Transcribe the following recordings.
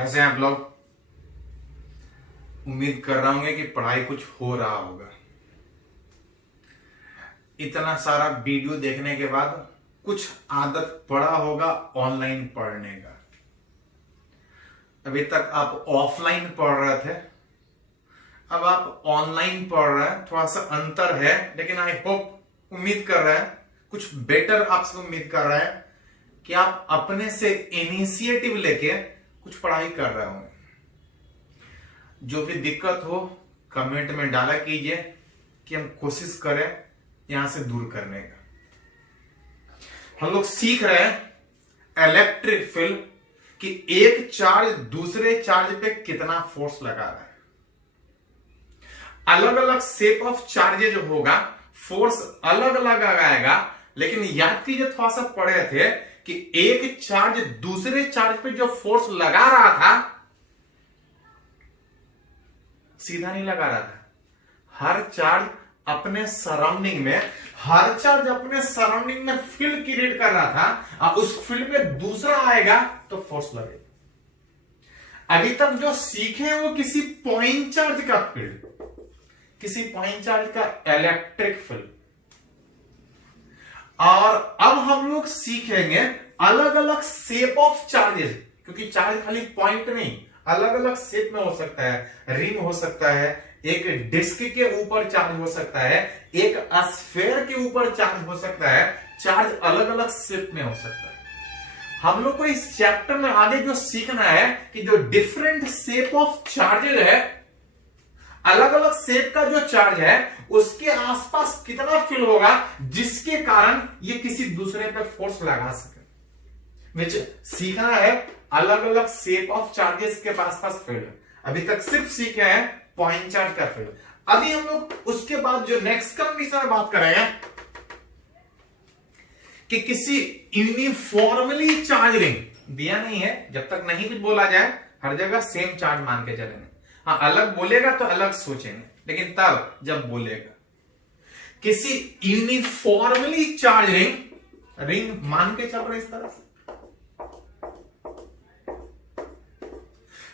कैसे हैं आप लोग। उम्मीद कर रहा हूं कि पढ़ाई कुछ हो रहा होगा। इतना सारा वीडियो देखने के बाद कुछ आदत पड़ा होगा ऑनलाइन पढ़ने का। अभी तक आप ऑफलाइन पढ़ रहे थे, अब आप ऑनलाइन पढ़ रहे हैं। थोड़ा सा अंतर है, लेकिन आई होप, उम्मीद कर रहे हैं कुछ बेटर आपसे उम्मीद कर रहे हैं कि आप अपने से इनिशिएटिव लेके कुछ पढ़ाई कर रहे होंगे। जो भी दिक्कत हो कमेंट में डाला कीजिए कि हम कोशिश करें यहां से दूर करने का। हम लोग सीख रहे हैं इलेक्ट्रिक फील्ड कि एक चार्ज दूसरे चार्ज पे कितना फोर्स लगा रहा है। अलग अलग शेप ऑफ चार्जेज होगा, फोर्स अलग अलग लगाएगा, लेकिन याद कीजिए थोड़ा सा पढ़े थे कि एक चार्ज दूसरे चार्ज पे जो फोर्स लगा रहा था सीधा नहीं लगा रहा था। हर चार्ज अपने सराउंडिंग में फील्ड क्रिएट कर रहा था और उस फील्ड में दूसरा आएगा तो फोर्स लगेगा। अभी तक जो सीखे हैं वो किसी पॉइंट चार्ज का फील्ड, किसी पॉइंट चार्ज का इलेक्ट्रिक फील्ड। और अब हम लोग सीखेंगे अलग अलग शेप ऑफ चार्जेस, क्योंकि चार्ज खाली पॉइंट नहीं, अलग अलग शेप में हो सकता है। रिंग हो सकता है, एक डिस्क के ऊपर चार्ज हो सकता है, एक स्फीयर के ऊपर चार्ज हो सकता है। चार्ज अलग अलग शेप में हो सकता है। हम लोग को इस चैप्टर में आगे जो सीखना है कि जो डिफरेंट शेप ऑफ चार्जेस है, अलग अलग शेप का जो चार्ज है उसके आसपास कितना फील्ड होगा जिसके कारण ये किसी दूसरे पे फोर्स लगा सके। विच सीखना है अलग अलग शेप ऑफ चार्जेस के आसपास फील्ड। अभी तक सिर्फ सीखे हैं पॉइंट चार्ज का फील्ड। अभी हम लोग उसके बाद जो नेक्स्ट कंडीशन में बात करेंगे कि किसी यूनिफॉर्मली चार्ज रिंग, दिया नहीं है, जब तक नहीं कुछ बोला जाए हर जगह सेम चार्ज मान के चलेंगे। हाँ, अलग बोलेगा तो अलग सोचेंगे, लेकिन तब जब बोलेगा किसी यूनिफॉर्मली चार्ज रिंग मान के चल रहे इस तरह से,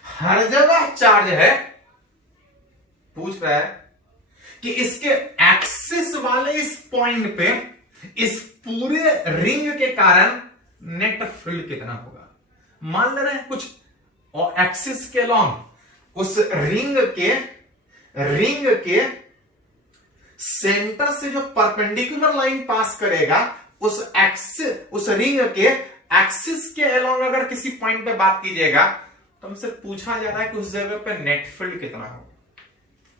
हर जगह चार्ज है। पूछ रहा है कि इसके एक्सिस वाले इस पॉइंट पे इस पूरे रिंग के कारण नेट फील्ड कितना होगा। मान ले रहे हैं कुछ और एक्सिस के लॉन्ग उस रिंग के सेंटर से जो परपेंडिकुलर लाइन पास करेगा उस रिंग के एक्सिस के अलोंग अगर किसी पॉइंट पे बात कीजिएगा तो हमसे पूछा जा रहा है कि उस जगह पे नेट फील्ड कितना होगा।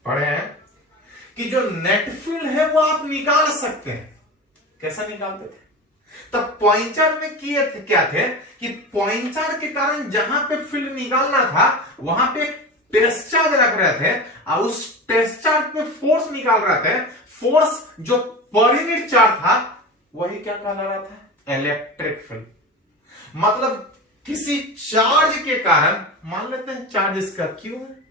पढ़े हैं कि जो नेट फील्ड है वो आप निकाल सकते हैं। कैसा निकालते थे? तब पॉइंट चार्ज में किए थे क्या थे कि पॉइंट चार्ज के कारण जहां पे फील्ड निकालना था वहां पे टेस्ट चार्ज रख रहे थे और उस टेस्ट चार्ज पे फोर्स निकाल रहे थे। फोर्स जो पर यूनिट चार्ज था वही क्या कहला रहा था? Electric field. मतलब किसी चार्ज के कारण, मान लेते हैं चार्ज इसका क्यू है,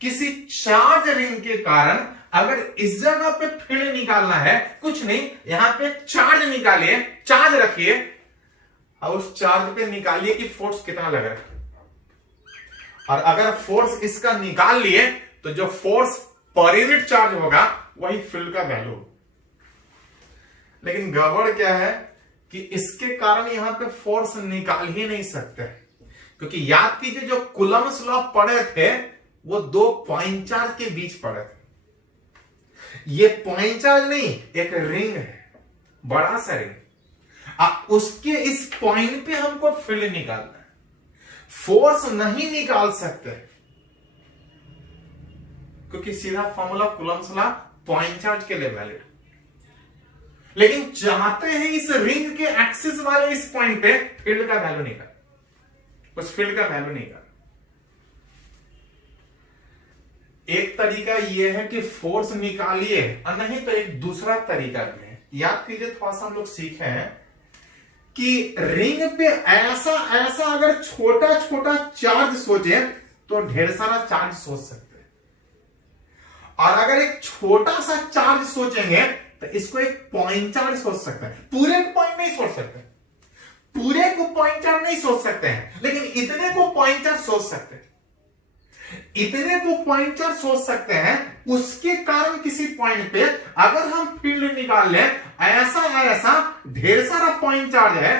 किसी चार्ज रिंग के कारण अगर इस जगह पे फील्ड निकालना है, कुछ नहीं, यहां पे चार्ज निकालिए, चार्ज रखिए और उस चार्ज पे निकालिए कि फोर्स कितना लग रहा है। और अगर फोर्स इसका निकाल लिए तो जो फोर्स पर यूनिट चार्ज होगा वही फील्ड का वैल्यू। लेकिन गड़बड़ क्या है कि इसके कारण यहां पे फोर्स निकाल ही नहीं सकते, क्योंकि याद कीजिए जो कूलम्ब्स लॉ पढ़े थे वो दो पॉइंट चार्ज के बीच पड़े थे। ये पॉइंट चार्ज नहीं, एक रिंग है, बड़ा सा रिंग। उसके इस पॉइंट पे हमको फील्ड निकालना है। फोर्स नहीं निकाल सकते क्योंकि सीधा formula Coulomb's law point charge के लिए वैलिड। लेकिन चाहते हैं इस रिंग के एक्सिस वाले इस पॉइंट पे फील्ड का वैल्यू निकाल, उस फील्ड का वैल्यू निकाल। एक तरीका यह है कि फोर्स निकालिए, और नहीं तो एक दूसरा तरीका भी है। याद कीजिए थोड़ा सा हम लोग सीखे हैं कि रिंग पे ऐसा अगर छोटा छोटा चार्ज सोचे तो ढेर सारा चार्ज सोच सकते हैं, और अगर एक छोटा सा चार्ज सोचेंगे तो इसको एक पॉइंट चार्ज सोच सकते हैं। पूरे पॉइंट नहीं सोच सकते, पूरे को पॉइंट चार्ज नहीं सोच सकते हैं, लेकिन इतने को पॉइंट चार्ज सोच सकते हैं। इतने को पॉइंट चार्ज सोच सकते हैं, उसके कारण किसी पॉइंट पे अगर हम फील्ड निकाल लें, ऐसा ढेर सारा पॉइंट चार्ज है,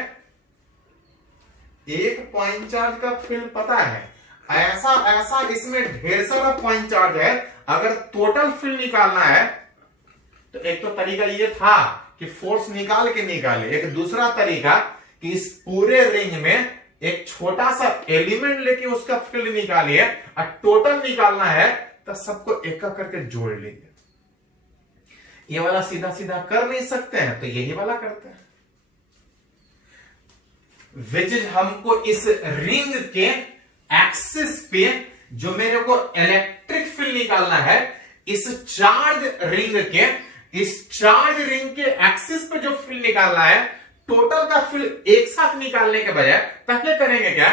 एक पॉइंट चार्ज का फील्ड पता है, ऐसा इसमें ढेर सारा पॉइंट चार्ज है। अगर टोटल फील्ड निकालना है तो एक तो तरीका ये था कि फोर्स निकाल के निकाले, एक दूसरा तरीका कि इस पूरे रिंग में एक छोटा सा एलिमेंट लेके उसका फील्ड निकालिए, और टोटल निकालना है तो सबको एक करके जोड़ लीजिए। ये वाला सीधा सीधा कर नहीं सकते हैं तो यही वाला करते हैं, विच इज हमको इस रिंग के एक्सिस पे जो मेरे को इलेक्ट्रिक फील्ड निकालना है, इस चार्ज रिंग के एक्सिस पे जो फील्ड निकालना है, टोटल का फील्ड एक साथ निकालने के बजाय पहले करेंगे क्या,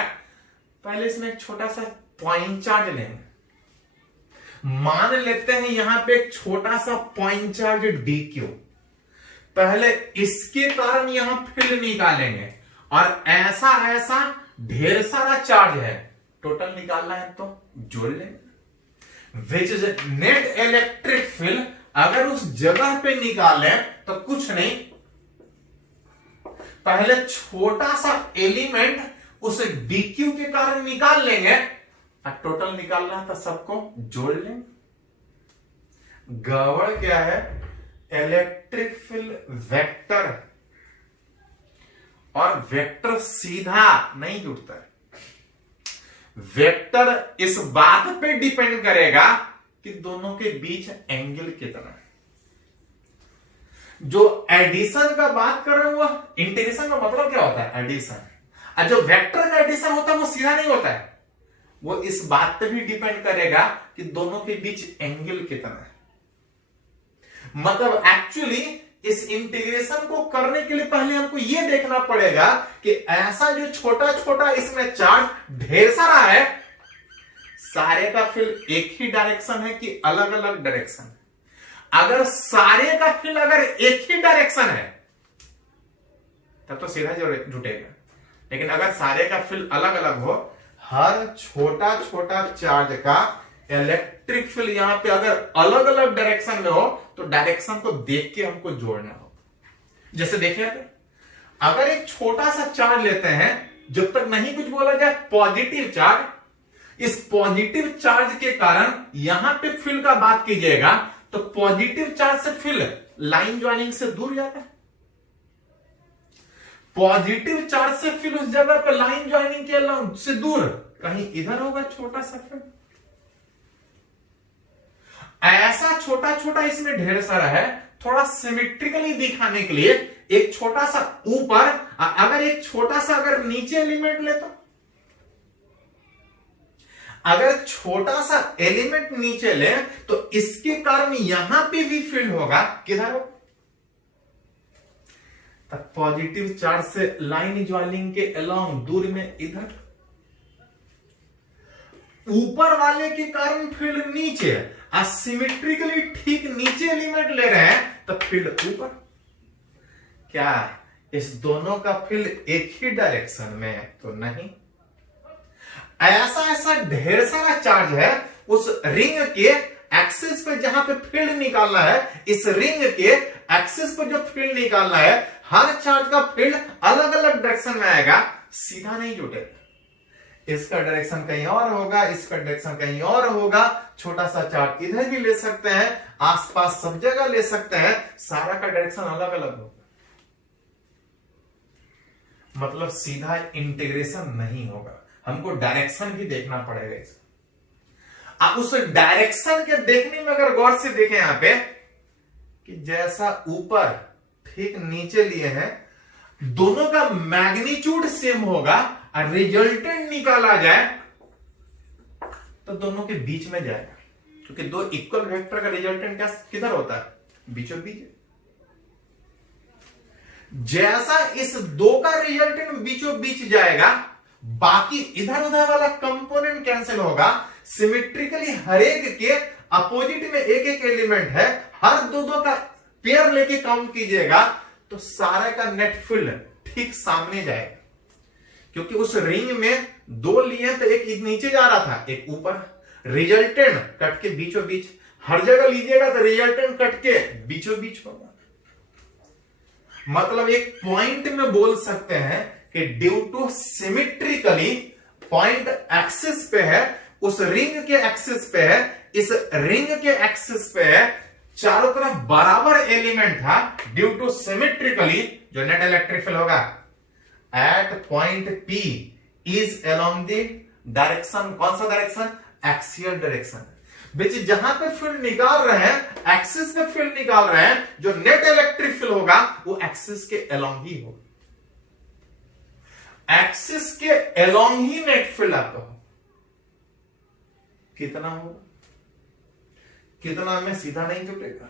पहले इसमें एक छोटा सा पॉइंट चार्ज लेंगे। मान लेते हैं यहां पे एक छोटा सा पॉइंट चार्ज DQ, पहले इसके कारण यहां फील्ड निकालेंगे, और ऐसा ढेर सारा चार्ज है, टोटल निकालना है तो जोड़ लेंगे। Which is net electric field, अगर उस जगह पे निकालें तो कुछ नहीं, पहले छोटा सा एलिमेंट उस DQ के कारण निकाल लेंगे, और टोटल निकालना है तो सबको जोड़ लेंगे। गड़बड़ क्या है, इलेक्ट्रिक फील्ड वेक्टर, और वेक्टर सीधा नहीं जुड़ता है। वेक्टर इस बात पे डिपेंड करेगा कि दोनों के बीच एंगल कितना है। जो एडिशन का बात कर रहे हो, इंटीग्रेशन का मतलब क्या होता है, एडिशन। और जो वेक्टर का एडिशन होता है वो सीधा नहीं होता है, वो इस बात पे भी डिपेंड करेगा कि दोनों के बीच एंगल कितना है। मतलब एक्चुअली इस इंटीग्रेशन को करने के लिए पहले हमको यह देखना पड़ेगा कि ऐसा जो छोटा छोटा इसमें चार्ज ढेर सारा है, सारे का फील्ड एक ही डायरेक्शन है कि अलग अलग डायरेक्शन। अगर सारे का फील्ड अगर एक ही डायरेक्शन है तब तो सीधा जुटेगा, लेकिन अगर सारे का फील्ड अलग अलग हो, हर छोटा छोटा चार्ज का इलेक्ट्रिक फील्ड यहां पे अगर अलग अलग डायरेक्शन में हो तो डायरेक्शन को देख के हमको जोड़ना हो। जैसे देखिए, अगर एक छोटा सा चार्ज लेते हैं, जब तक नहीं कुछ बोला जाए पॉजिटिव चार्ज, इस पॉजिटिव चार्ज के कारण यहां पे फील्ड का बात कीजिएगा तो पॉजिटिव चार्ज से फील्ड लाइन ज्वाइनिंग से दूर जाता है। पॉजिटिव चार्ज से फील्ड उस जगह पे लाइन ज्वाइनिंग के से दूर कहीं इधर होगा छोटा सा फील्ड। ऐसा छोटा छोटा इसमें ढेर सारा है, थोड़ा सिमेट्रिकली दिखाने के लिए एक छोटा सा ऊपर, अगर एक छोटा सा अगर नीचे एलिमेंट ले, तो अगर छोटा सा एलिमेंट नीचे ले तो इसके कारण यहां पे भी फील्ड होगा, किधर हो, तब पॉजिटिव चार्ज से लाइन ज्वाइनिंग के अलोंग दूर में इधर, ऊपर वाले के कारण फील्ड नीचे, असिमेट्रिकली ठीक नीचे एलिमेंट ले रहे हैं तो फील्ड ऊपर। क्या इस दोनों का फील्ड एक ही डायरेक्शन में है तो नहीं। ऐसा ढेर सारा चार्ज है उस रिंग के एक्सिस पे, जहां पे फील्ड निकालना है, इस रिंग के एक्सिस पे जो फील्ड निकालना है, हर चार्ज का फील्ड अलग अलग डायरेक्शन में आएगा, सीधा नहीं जुटेगा। इसका डायरेक्शन कहीं और होगा, इसका डायरेक्शन कहीं और होगा, छोटा सा चार्ज इधर भी ले सकते हैं, आसपास सब जगह ले सकते हैं, सारा का डायरेक्शन अलग अलग होगा। मतलब सीधा इंटीग्रेशन नहीं होगा, हमको डायरेक्शन भी देखना पड़ेगा इसका। अब उस डायरेक्शन के देखने में अगर गौर से देखें यहां पे कि जैसा ऊपर ठीक नीचे लिए हैं, दोनों का मैग्नीट्यूड सेम होगा और रिजल्टेंट निकाला जाए तो दोनों के बीच में जाएगा, क्योंकि दो इक्वल वेक्टर का रिजल्टेंट क्या किधर होता है, बीचों बीच। जैसा इस दो का रिजल्टेंट बीचों बीच जाएगा, बाकी इधर उधर वाला कंपोनेंट कैंसिल होगा, सिमेट्रिकली हर एक के अपोजिट में एक एक एलिमेंट है, हर दो का पेयर लेके काउंट कीजिएगा तो सारे का नेट फील्ड ठीक सामने जाएगा। क्योंकि उस रिंग में दो लिए तो एक नीचे जा रहा था, एक ऊपर। रिजल्टेंट कट के बीचों बीच, हर जगह लीजिएगा तो रिजल्टेंट कट के बीचों बीच होगा। मतलब एक पॉइंट में बोल सकते हैं कि due to symmetrically point axis पे है, उस रिंग के एक्सिस पे है, इस रिंग के एक्सिस पे है, चारों तरफ बराबर एलिमेंट था। ड्यू टू सिमेट्रिकली जो नेट इलेक्ट्रिक फील्ड होगा at point P is along the direction, कौन सा डायरेक्शन? Axial direction. बीच जहां पे फील्ड निकाल रहे हैं, एक्सिस पे फील्ड निकाल रहे हैं, जो नेट इलेक्ट्रिक फील्ड होगा वो एक्सिस के अलोंग ही होगा। एक्सिस के अलोंग ही नेट फील्ड आता हो। कितना होगा? कितना में सीधा नहीं जुटेगा।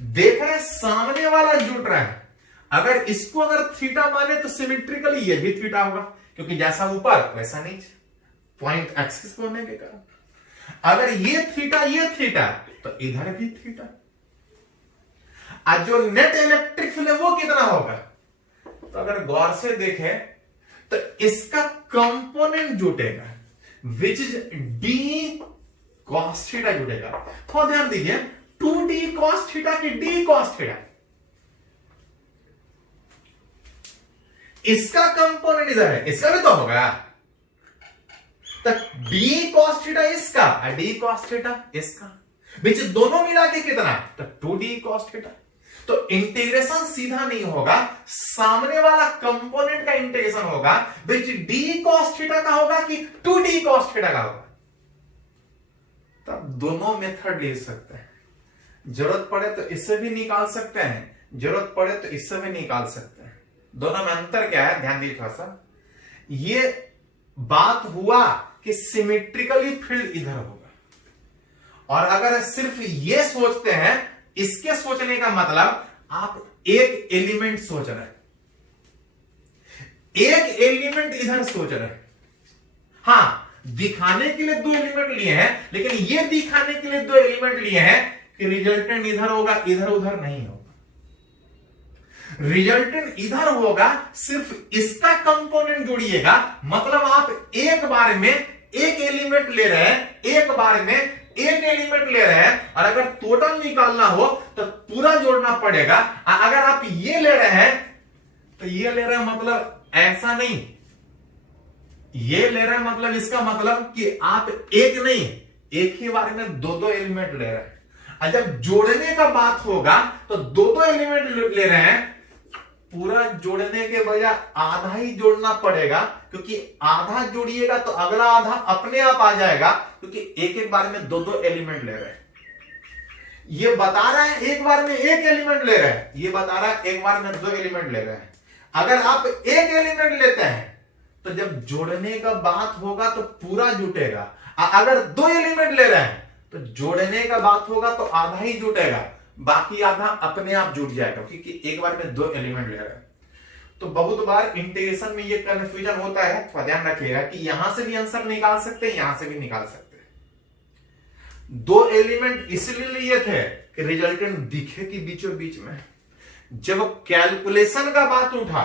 देख रहे सामने वाला जुट रहा है, अगर इसको अगर थीटा माने तो सिमेट्रिकली ये भी थीटा होगा, क्योंकि जैसा ऊपर वैसा नीचे, पॉइंट एक्सिस होने के कारण। अगर ये थीटा तो इधर भी थीटा। आज जो नेट इलेक्ट्रिक फील्ड है वो कितना होगा? तो अगर गौर से देखें तो इसका कंपोनेंट जुटेगा, which is d cos theta जुटेगा। थोड़ा ध्यान दीजिए, 2d कॉस थीटा की d कॉस थीटा, इसका कंपोनेंट इधर है, इसका भी तो होगा। तो d cos थीटा इसका और d cos थीटा इसका, बीच दोनों मिला के कितना? तो 2d cos थीटा। तो इंटीग्रेशन सीधा नहीं होगा, सामने वाला कंपोनेंट का इंटीग्रेशन होगा, बीच d cos थीटा का होगा कि 2d cos थीटा का होगा। तब दोनों मेथड ले सकते हैं, जरूरत पड़े तो इससे भी निकाल सकते हैं, जरूरत पड़े तो इससे भी निकाल सकते हैं। दोनों में अंतर क्या है? ध्यान दीजिए थोड़ा सा। ये बात हुआ कि सिमेट्रिकली फील्ड इधर होगा, और अगर सिर्फ ये सोचते हैं, इसके सोचने का मतलब आप एक एलिमेंट सोच रहे हैं, एक एलिमेंट इधर सोच रहे हैं। हां, दिखाने के लिए दो एलिमेंट लिए हैं, लेकिन ये दिखाने के लिए दो एलिमेंट लिए हैं कि रिजल्टेंट इधर होगा, इधर उधर नहीं होगा। रिजल्टेंट इधर होगा, सिर्फ इसका कंपोनेंट जोड़िएगा, मतलब आप एक बार में एक एलिमेंट ले रहे हैं, एक बार में एक एलिमेंट ले रहे हैं, और अगर टोटल निकालना हो तो पूरा जोड़ना पड़ेगा। अगर आप ये ले रहे हैं तो ये ले रहे हैं, मतलब ऐसा नहीं, ये ले रहे हैं मतलब इसका मतलब कि आप एक नहीं, एक ही बार में दो दो एलिमेंट ले रहे हैं। और जब जोड़ने का बात होगा तो दो दो एलिमेंट ले रहे हैं, पूरा जोड़ने के बजाय आधा ही जोड़ना पड़ेगा, क्योंकि आधा जोड़िएगा तो अगला आधा अपने आप आ जाएगा, क्योंकि एक एक बार में दो दो एलिमेंट ले रहे हैं। ये बता रहा है एक बार में एक एलिमेंट ले रहे हैं, ये बता रहा है एक बार में दो एलिमेंट ले रहे हैं। अगर आप एक एलिमेंट लेते हैं तो जब जोड़ने का बात होगा तो पूरा जुटेगा, अगर दो एलिमेंट ले रहे हैं तो जोड़ने का बात होगा तो आधा ही जुटेगा, बाकी आधा अपने आप जुट जाएगा, क्योंकि एक बार में दो एलिमेंट ले रहे हैं। तो बहुत बार इंटीग्रेशन में ये कंफ्यूजन होता है, तो ध्यान रखिएगा कि यहां से भी आंसर निकाल सकते हैं, यहां से भी निकाल सकते हैं। दो एलिमेंट इसलिए लिए थे कि रिजल्टेंट दिखे कि बीचों बीच में। जब कैलकुलेशन का बात उठा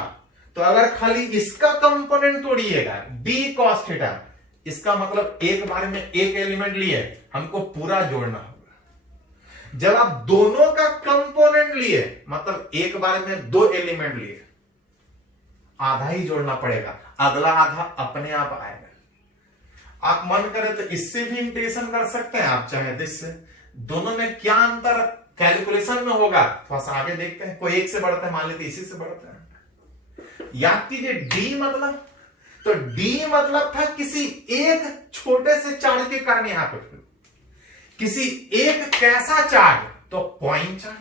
तो अगर खाली इसका कंपोनेंट तोड़िएगा d cos थीटा, इसका मतलब एक बार में एक एलिमेंट लिए, हमको पूरा जोड़ना होगा। जब आप दोनों का कंपोनेंट लिए, मतलब एक बार में दो एलिमेंट लिए, आधा ही जोड़ना पड़ेगा, अगला आधा अपने आप आएगा। आप मन करें तो इससे भी इंटीग्रेशन कर सकते हैं, आप चाहे तो इससे। दोनों में क्या अंतर कैलकुलेशन में होगा थोड़ा सा आगे देखते हैं। कोई एक से बढ़ता है, मान लेते इसी से बढ़ता है। याद कीजिए d मतलब, तो d मतलब था किसी एक छोटे से चार्ज के कारण यहां पर किसी एक कैसा चार्ज, तो पॉइंट चार्ज।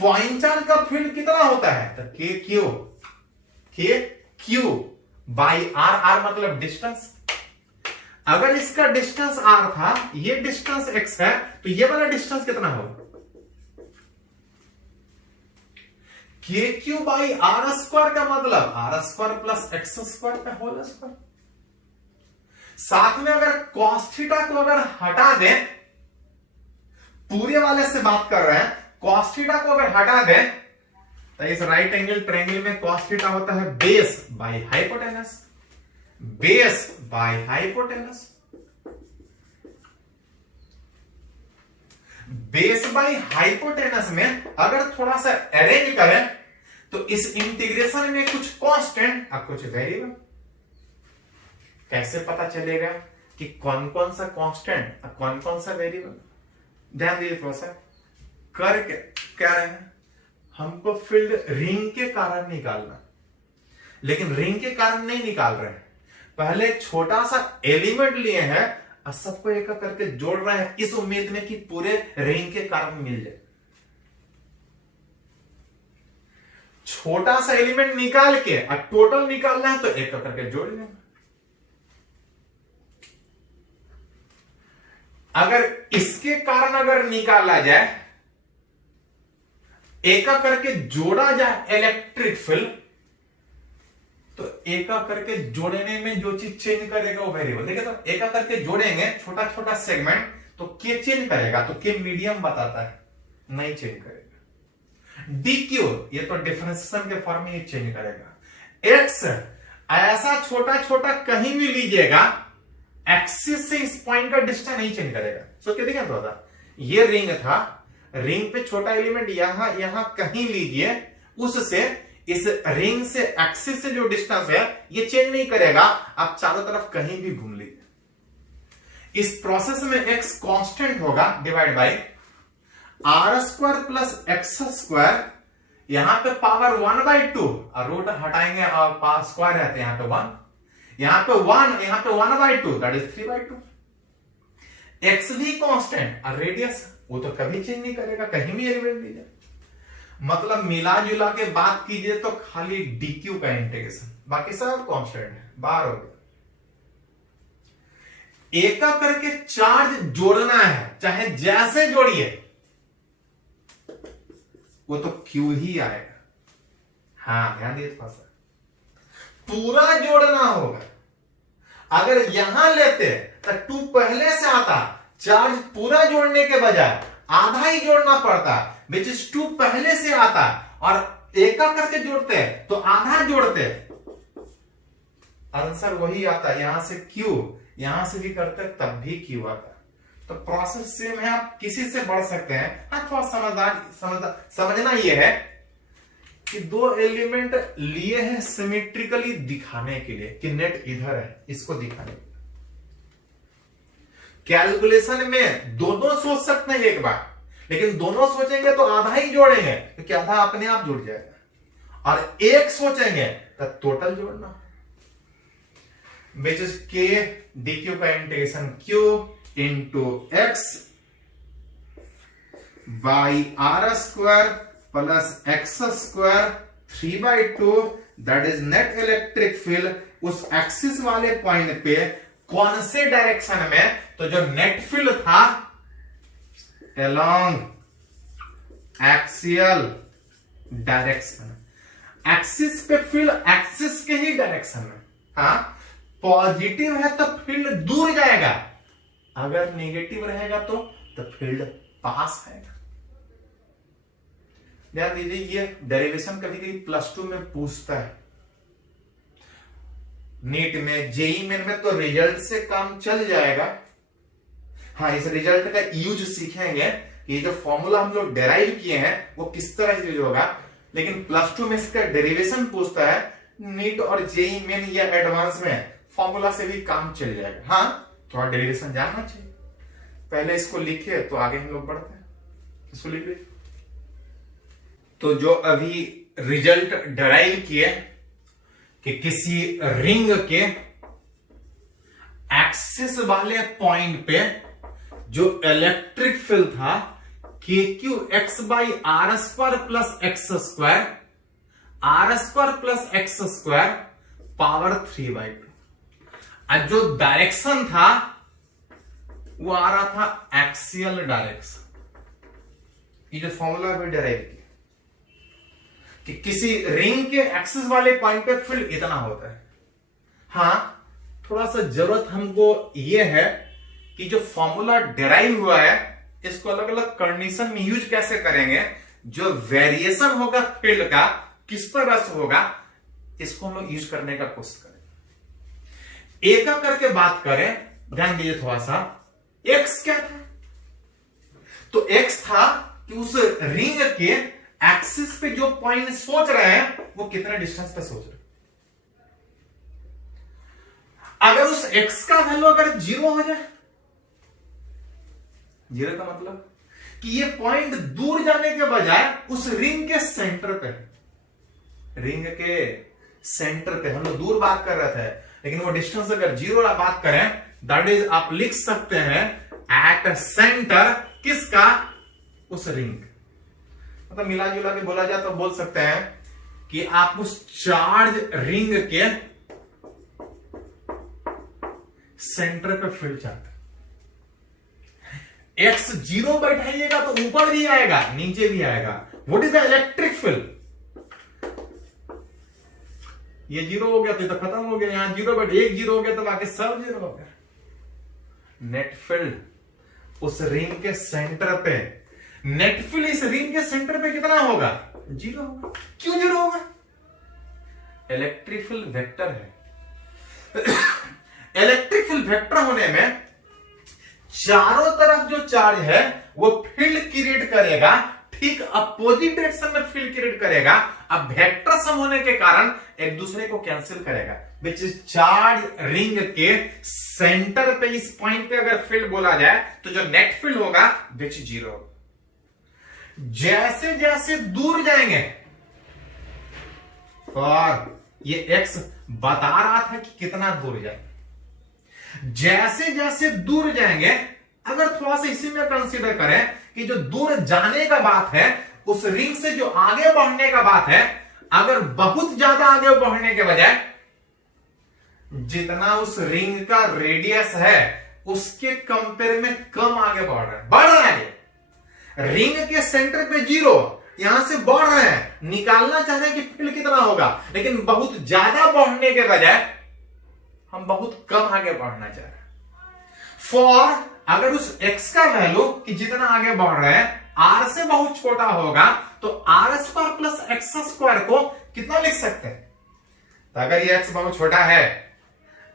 पॉइंट चार्ज का फील्ड कितना होता है? तो के क्यू बाई आर, आर मतलब डिस्टेंस। अगर इसका डिस्टेंस r था, ये डिस्टेंस x है, तो ये वाला डिस्टेंस कितना होगा? K Q by R square का मतलब R square plus X square का होल स्क्वायर। साथ में अगर cos थीटा को अगर हटा दें, पूरे वाले से बात कर रहे हैं, cos थीटा को अगर हटा दें तो इस राइट एंगल ट्रायंगल में cos थीटा होता है base by hypotenuse. Base by hypotenuse. Base by hypotenuse में अगर थोड़ा सा अरेंज करें तो इस इंटीग्रेशन में कुछ कांस्टेंट और कुछ वेरिएबल। कैसे पता चलेगा कि कौन कौन सा कांस्टेंट और कौन कौन सा वेरिएबल? ध्यान दीजिए थोड़ा सा। कर क्या रहे हैं, हमको फील्ड रिंग के कारण निकालना, लेकिन रिंग के कारण नहीं निकाल रहे हैं। पहले छोटा सा एलिमेंट लिए हैं और सबको एक करके जोड़ रहे हैं इस उम्मीद में कि पूरे रिंग के कारण मिल जाए। छोटा सा एलिमेंट निकाल के और टोटल निकालना है तो एक करके जोड़ लेंगे। अगर इसके कारण अगर निकाला जाए, एक करके जोड़ा जाए इलेक्ट्रिक फील्ड, तो एक करके जोड़ने में जो चीज चेंज करेगा वो वेरिएबल। देखिए तो एक करके जोड़ेंगे छोटा छोटा सेगमेंट तो के चेंज करेगा, तो के मीडियम बताता है, नहीं चेंज करेगा। डी क्यू ये तो डिफरेंशिएशन के फॉर्म में ये चेंज करेगा। एक्स ऐसा छोटा छोटा कहीं भी लीजिएगा, एक्सिस से इस पॉइंट का डिस्टेंस नहीं चेंज करेगा। सो क्या देखिए थोड़ा सा, ये रिंग था, रिंग पे छोटा एलिमेंट यहां कहीं लीजिए, उससे इस रिंग से एक्सिस से जो डिस्टेंस है ये चेंज नहीं करेगा। आप चारों तरफ कहीं भी घूम लीजिए। इस प्रोसेस में एक्स कांस्टेंट होगा divide by R square plus X square, यहां पे पावर 1/2 और रूट हटाएंगे और स्क्वायर रहते हैं, यहां पे 1, यहां पे 1, यहां पे 1/2 दैट इज 3/2। एक्स भी कांस्टेंट और रेडियस वो तो कभी चेंज नहीं करेगा, कहीं भी एलिमेंट लीजिए। मतलब मिला जुला के बात कीजिए तो खाली डीक्यू का इंटीग्रेशन, बाकी सब कांस्टेंट है, बाहर हो गया। एक करके चार्ज जोड़ना है, चाहे जैसे जोड़िए वो तो क्यू ही आएगा। हाँ ध्यान दिए थोड़ा सा, पूरा जोड़ना होगा। अगर यहां लेते तो 2 पहले से आता, चार्ज पूरा जोड़ने के बजाय आधा ही जोड़ना पड़ता, विच इज 2 पहले से आता, और एक करके जोड़ते तो आधा जोड़ते, आंसर वही आता। यहां से क्यू, यहां से भी करते तब भी क्यू आता। तो प्रोसेस सेम है, आप किसी से बढ़ सकते हैं। हाँ थोड़ा समझना यह है कि 2 एलिमेंट लिए हैं सिमेट्रिकली दिखाने के लिए कि नेट इधर है, इसको दिखाने के लिए। कैलकुलेशन में दोनों सोच सकते हैं एक बार, लेकिन दोनों सोचेंगे तो आधा ही जोड़ेंगे, क्योंकि आधा अपने आप जुड़ जाएगा, और एक सोचेंगे तो टोटल जोड़ना, which is K D Q का integration Q into X by R square plus X square 3/2 that is net electric field उस एक्सिस वाले पॉइंट पे कौन से डायरेक्शन में, तो जो नेट फील्ड था along एक्सियल डायरेक्शन, एक्सिस पे फील्ड एक्सिस के ही डायरेक्शन में। हाँ पॉजिटिव है तो फील्ड दूर जाएगा, अगर नेगेटिव रहेगा तो फील्ड पास आएगा। ध्यान दीजिए, ये डेरिवेशन कभी कभी +2 में पूछता है, नीट में, जेई मेन में तो रिजल्ट से काम चल जाएगा। हाँ इस रिजल्ट का यूज सीखेंगे, ये जो फॉर्मूला हम लोग डेराइव किए हैं वो किस तरह यूज होगा, लेकिन +2 में इसका डेरिवेशन पूछता है। नीट और जेई मेन या एडवांस में फॉर्मूला से भी काम चल जाएगा। हाँ थोड़ा डेरिवेशन जानना चाहिए। पहले इसको लिखिए तो आगे हम लोग बढ़ते हैं। इसको लिख लीजिए। तो जो अभी रिजल्ट डेराइव किए कि किसी रिंग के एक्सिस वाले पॉइंट पे जो इलेक्ट्रिक फील्ड था K Q X by R square plus X square, R square plus X square power 3/2, और जो डायरेक्शन था वो आ रहा था एक्सियल डायरेक्शन। ये जो फॉर्मूला भी डेराइव किया कि किसी रिंग के एक्सिस वाले पॉइंट पे फील्ड इतना होता है। हाँ थोड़ा सा जरूरत हमको ये है कि जो फॉर्मूला डेराइव हुआ है इसको अलग अलग कंडीशन में यूज कैसे करेंगे, जो वेरिएशन होगा फील्ड का किस तरह से होगा, इसको हम लोग यूज करने का कोशिश करेंगे। एक एक करके बात करें, ध्यान दीजिए थोड़ा सा। एक्स क्या था? तो एक्स था कि उस रिंग के एक्सिस पे जो पॉइंट सोच रहे हैं वो कितने डिस्टेंस पे सोच रहे हैं। अगर उस एक्स का वैल्यू अगर 0 हो जाए, 0 का मतलब कि ये पॉइंट दूर जाने के बजाय उस रिंग के सेंटर पे, रिंग के सेंटर पे, हम लोग दूर बात कर रहे थे, लेकिन वो डिस्टेंस अगर 0 बात करें, दैट इज आप लिख सकते हैं एट सेंटर किसका? उस रिंग। मतलब मिला जुला के बोला जाए तो बोल सकते हैं कि आप उस चार्ज रिंग के सेंटर पे फील्ड चाहते हैं। एक्स 0 बैठाइएगा तो ऊपर भी आएगा नीचे भी आएगा। What is the electric field? ये 0 हो गया तो खत्म हो गया, यहां 0 बैठ, एक 0 हो गया तो बाकी सब 0 हो गया। नेट फील्ड उस रिंग के सेंटर पे, नेट फील्ड इस रिंग के सेंटर पे कितना होगा? 0 होगा। क्यों 0 होगा? इलेक्ट्रिक फील्ड वेक्टर है। इलेक्ट्रिक फील्ड वेक्टर होने में चारों तरफ जो चार्ज है वो फील्ड क्रिएट करेगा, ठीक अपोजिट डायरेक्शन में फील्ड क्रिएट करेगा। अब वेक्टर सम होने के कारण एक दूसरे को कैंसिल करेगा, विच इज चार्ज रिंग के सेंटर पे, इस पॉइंट पे अगर फील्ड बोला जाए तो जो नेट फील्ड होगा विच 0 होगा। जैसे जैसे दूर जाएंगे, और ये एक्स बता रहा था कि कितना दूर जाएंगे, जैसे जैसे दूर जाएंगे, अगर थोड़ा सा इसी में कंसीडर करें कि जो दूर जाने का बात है, उस रिंग से जो आगे बढ़ने का बात है, अगर बहुत ज्यादा आगे बढ़ने के बजाय जितना उस रिंग का रेडियस है उसके कंपेयर में कम आगे बढ़ रहा है, बढ़ रहा है। रिंग के सेंटर पे 0, यहां से बढ़ रहे हैं, निकालना चाह रहे हैं कि फील्ड कितना होगा, लेकिन बहुत ज्यादा बढ़ने के बजाय हम बहुत कम आगे बढ़ना चाह रहे हैं। फॉर अगर उस x का वैल्यू कि जितना आगे बढ़ रहे हैं r से बहुत छोटा होगा, तो R square plus X square को कितना लिख सकते हैं? तो अगर ये x बहुत छोटा है,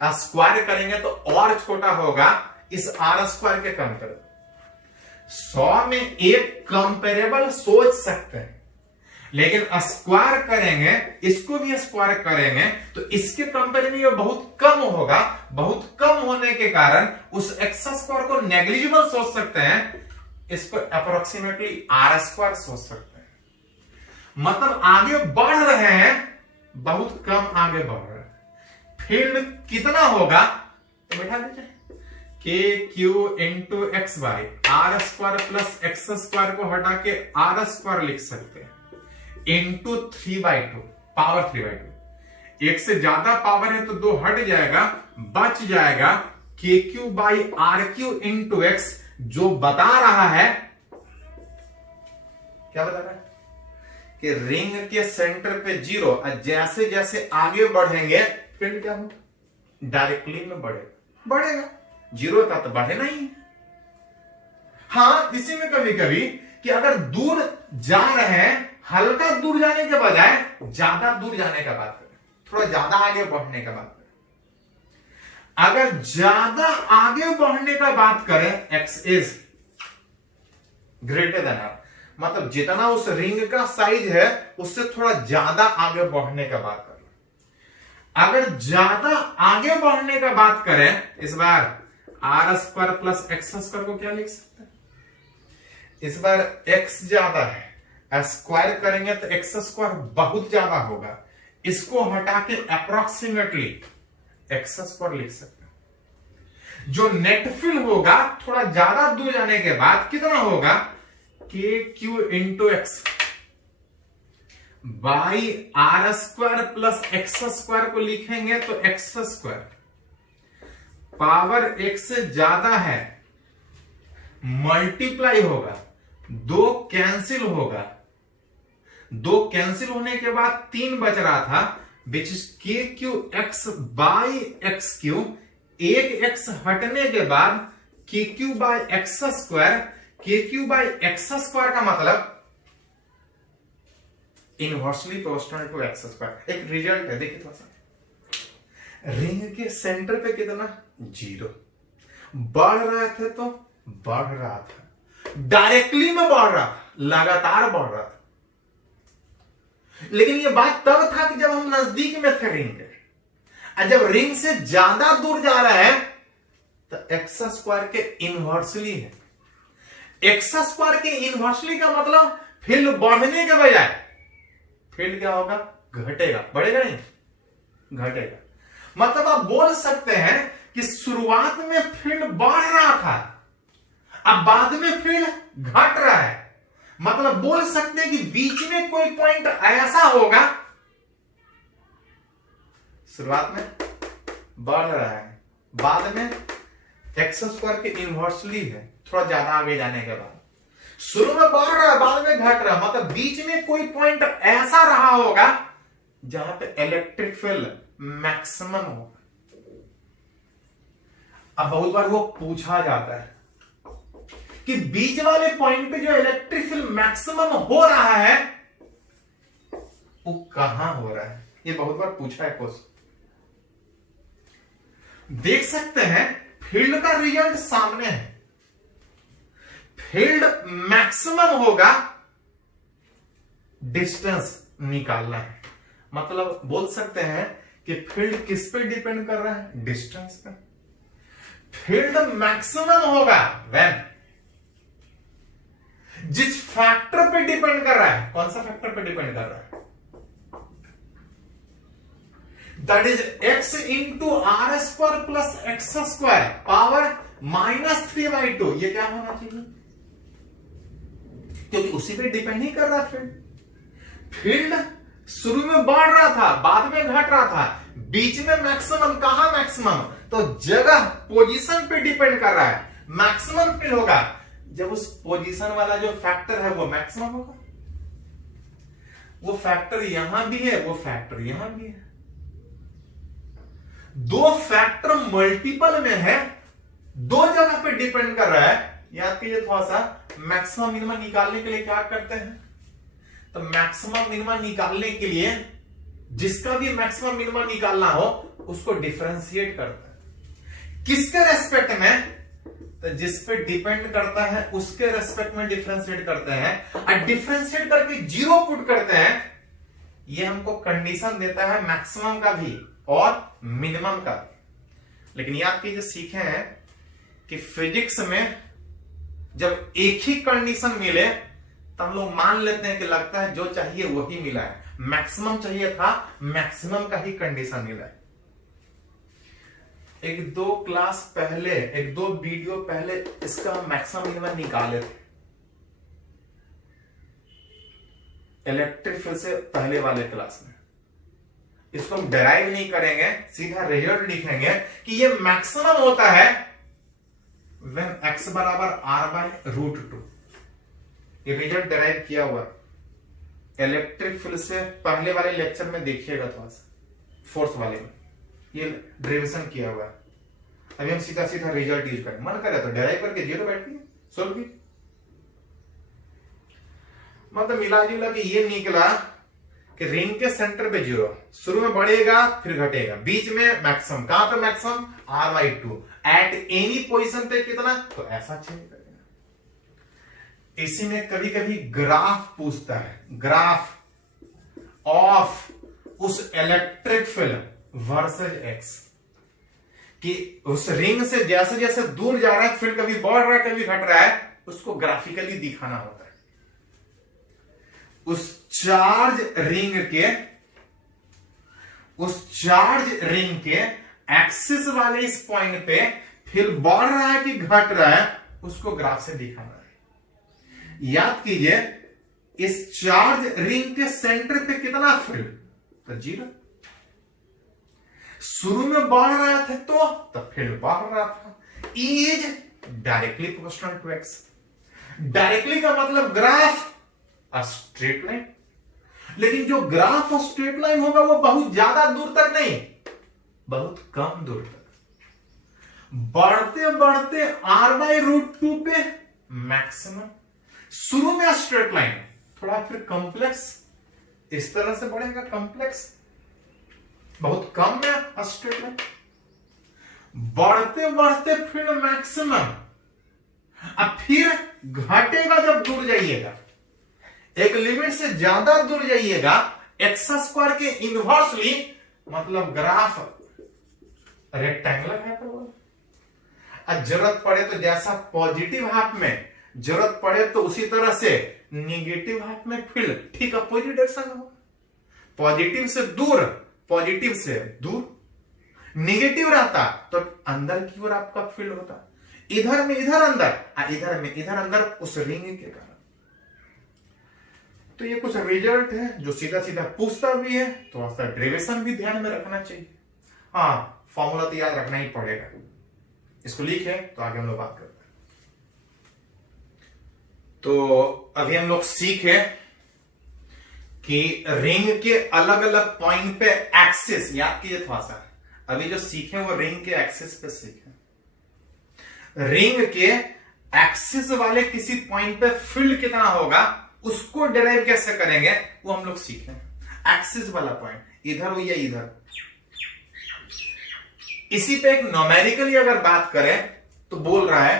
स्क्वायर करेंगे तो और छोटा होगा इस आर स्क्वायर के कंपेयर। 100 में एक कंपेरेबल सोच सकते हैं, लेकिन स्क्वायर करेंगे, इसको भी स्क्वायर करेंगे तो इसके कंपेयर में ये बहुत कम होगा। बहुत कम होने के कारण उस एक्स स्क्वायर को नेग्लिजिबल सोच सकते हैं, इसको अप्रोक्सीमेटली आर स्क्वायर सोच सकते हैं। मतलब आगे बढ़ रहे हैं, बहुत कम आगे बढ़ रहे हैं। फील्ड कितना होगा तो बैठा दीजिए, K Q into X by R square plus X square को हटा के आर स्क्वायर लिख सकते हैं, इंटू 3/2 पावर 3/2। एक से ज्यादा पावर है तो 2 हट जाएगा, बच जाएगा K Q by R Q into X. जो बता रहा है, क्या बता रहा है कि रिंग के सेंटर पे 0, और जैसे जैसे आगे बढ़ेंगे फील्ड क्या होगा? डायरेक्टली में बढ़ेगा। 0 का तो बढ़े नहीं। हाँ, इसी में कभी कभी कि अगर दूर जा रहे हैं, हल्का दूर जाने के बजाय ज्यादा दूर जाने का बात करें, थोड़ा ज्यादा आगे बढ़ने का बात करें। अगर ज्यादा आगे बढ़ने का बात करें, X is greater than R, मतलब जितना उस रिंग का साइज है उससे थोड़ा ज्यादा आगे बढ़ने का बात करें। अगर ज्यादा आगे बढ़ने का बात करें, इस बार R square plus X square को क्या लिख सकते हैं? इस बार एक्स ज्यादा है, स्क्वायर करेंगे तो एक्स स्क्वायर बहुत ज्यादा होगा, इसको हटा के अप्रोक्सीमेटली एक्स स्क्वायर लिख सकते हैं। जो नेट फील्ड होगा थोड़ा ज्यादा दूर जाने के बाद कितना होगा? K Q into X by R square plus X square को लिखेंगे तो एक्स स्क्वायर पावर एक्स से ज्यादा है, मल्टीप्लाई होगा, 2 कैंसिल होगा, 2 कैंसिल होने के बाद 3 बच रहा था, which is K Q X by X Q. एक एक्स हटने के बाद K Q by X square, K Q by X square का मतलब inversely proportional to X square. एक रिजल्ट है, देखिए थोड़ा सा, रिंग के सेंटर पे कितना 0, बढ़ रहे थे तो बढ़ रहा था, डायरेक्टली में बढ़ रहा था, लगातार बढ़ रहा था। लेकिन ये बात तब था कि जब हम नजदीक में थे रिंग के, और जब रिंग से ज्यादा दूर जा रहा है तो एक्स स्क्वायर के इनवर्सली है। एक्स स्क्वायर के इनवर्सली का मतलब फील्ड बढ़ने के बजाय फील्ड क्या होगा, घटेगा, बढ़ेगा नहीं, घटेगा। मतलब आप बोल सकते हैं कि शुरुआत में फील्ड बढ़ रहा था, अब बाद में फील्ड घट रहा है। मतलब बोल सकते हैं कि बीच में कोई पॉइंट ऐसा होगा, शुरुआत में बढ़ रहा है, बाद में एक्स स्क्वायर के इनवर्सली है, थोड़ा ज्यादा आगे जाने के बाद शुरू में बढ़ रहा है, बाद में घट रहा है। मतलब बीच में कोई पॉइंट ऐसा रहा होगा जहां पे इलेक्ट्रिक फील्ड मैक्सिमम होगा। अब बहुत बार वो पूछा जाता है कि बीच वाले पॉइंट पे जो इलेक्ट्रिक फील्ड मैक्सिमम हो रहा है वो कहां हो रहा है, ये बहुत बार पूछा है क्वेश्चन। देख सकते हैं फील्ड का रिजल्ट सामने है, फील्ड मैक्सिमम होगा, डिस्टेंस निकालना है। मतलब बोल सकते हैं कि फील्ड किस पे डिपेंड कर रहा है, डिस्टेंस पे। फील्ड मैक्सिमम होगा व्हेन, जिस फैक्टर पे डिपेंड कर रहा है, कौन सा फैक्टर पे डिपेंड कर रहा है, that is x into R square plus X square power -3/2। ये क्या होना चाहिए, क्योंकि उसी पे डिपेंड ही कर रहा है फील्ड। फील्ड शुरू में बढ़ रहा था, बाद में घट रहा था, बीच में मैक्सिमम, कहां मैक्सिमम, तो जगह पोजीशन पे डिपेंड कर रहा है। मैक्सिमम फील्ड होगा जब उस पोजीशन वाला जो फैक्टर है वो मैक्सिमम होगा। वो फैक्टर यहां भी है, वो फैक्टर यहां भी है, दो फैक्टर मल्टीपल में है, दो जगह पे डिपेंड कर रहा है। याद कीजिए थोड़ा सा, मैक्सिमम मिनिमम निकालने के लिए क्या करते हैं, तो मैक्सिमम मिनिमम निकालने के लिए जिसका भी मैक्सिमम मिनिमम निकालना हो उसको डिफरेंशिएट करते हैं। किसके रेस्पेक्ट में, तो जिस पे डिपेंड करता है उसके रेस्पेक्ट में डिफरेंशिएट करते हैं, और डिफरेंशिएट करके 0 पुट करते हैं। ये हमको कंडीशन देता है मैक्सिमम का भी और मिनिमम का भी। लेकिन याद कीजिए, सीखे हैं कि फिजिक्स में जब एक ही कंडीशन मिले तो हम लोग मान लेते हैं कि लगता है जो चाहिए वही मिला है, मैक्सिमम चाहिए था, मैक्सिमम का ही कंडीशन मिला है। एक दो क्लास पहले, एक दो वीडियो पहले इसका मैक्सिमम मिनिमम निकाले थे, इलेक्ट्रिक फील्ड से पहले वाले क्लास में। इसको हम डेराइव नहीं करेंगे, सीधा रिजल्ट लिखेंगे कि ये मैक्सिमम होता है व्हेन x बराबर r/√2। ये रिजल्ट डेराइव किया हुआ इलेक्ट्रिक फील्ड से पहले वाले लेक्चर में देखिएगा, थोड़ा सा फोर्थ वाले में ये डेरिवेशन किया हुआ है। अभी हम सीधा सीधा रिजल्ट यूज करें, मन करे तो डेराइव करके 0 बैठिए, सोल्व कीजिए। मतलब मिला जुला कि ये निकला कि रिंग के सेंटर पे 0, शुरू में बढ़ेगा फिर घटेगा, बीच में मैक्सिमम, कहां पे maximum, r/2, at any position पे कितना, तो ऐसा चेंज करेगा। इसी में कभी कभी ग्राफ पूछता है, ग्राफ ऑफ उस इलेक्ट्रिक फील्ड वर्सेस एक्स, कि उस रिंग से जैसे जैसे दूर जा रहा है फील्ड कभी बढ़ रहा है कभी घट रहा है, उसको ग्राफिकली दिखाना होता है। उस चार्ज रिंग के एक्सिस वाले इस पॉइंट पे फील्ड बढ़ रहा है कि घट रहा है, उसको ग्राफ से दिखाना है। याद कीजिए, इस चार्ज रिंग के सेंटर पे कितना फील्ड, तो 0। शुरू में बढ़ रहा था तो फील्ड बढ़ रहा था। E is directly proportional to x। Directly का मतलब ग्राफ अ स्ट्रेट लाइन, लेकिन जो ग्राफ ऑफ स्ट्रेट लाइन होगा वो बहुत ज्यादा दूर तक नहीं, बहुत कम दूर तक, बढ़ते बढ़ते r/√2 पे मैक्सिमम। शुरू में स्ट्रेट लाइन, थोड़ा फिर कॉम्प्लेक्स, इस तरह से बढ़ेगा कॉम्प्लेक्स, बहुत कम में स्ट्रेट लाइन, बढ़ते बढ़ते फिर मैक्सिमम, अब फिर घटेगा जब दूर जाइएगा, एक लिमिट से ज्यादा दूर जाइएगा, एक्स स्क्वायर के इनवर्सली, मतलब ग्राफ रेक्टेंगुलर हाइपरबोला। जरूरत पड़े तो जैसा पॉजिटिव हाफ में, जरूरत पड़े तो उसी तरह से निगेटिव हाफ में फील्ड ठीक अपोजिट डायरेक्शन हो, पॉजिटिव से दूर, पॉजिटिव से दूर, निगेटिव रहता तो अंदर की ओर आपका फील्ड होता, इधर में इधर अंदर, इधर में इधर अंदर, उस रिंग के कारण। तो ये कुछ रिजल्ट है जो सीधा सीधा पूछता भी है, थोड़ा सा डेरिवेशन भी ध्यान में रखना चाहिए। हाँ, फॉर्मूला तो याद रखना ही पड़ेगा, इसको लिखे तो आगे हम लोग बात करते हैं। तो अभी हम लोग सीखे कि रिंग के अलग अलग पॉइंट पे एक्सिस, याद कीजिए थोड़ा सा, अभी जो सीखे वो रिंग के एक्सिस पे सीखे। रिंग के एक्सिस वाले किसी पॉइंट पे फील्ड कितना होगा उसको डिराइव कैसे करेंगे वो हम लोग सीखे। एक्सिस वाला पॉइंट इधर हो या इधर, इसी पे एक न्यूमेरिकली अगर बात करें तो बोल रहा है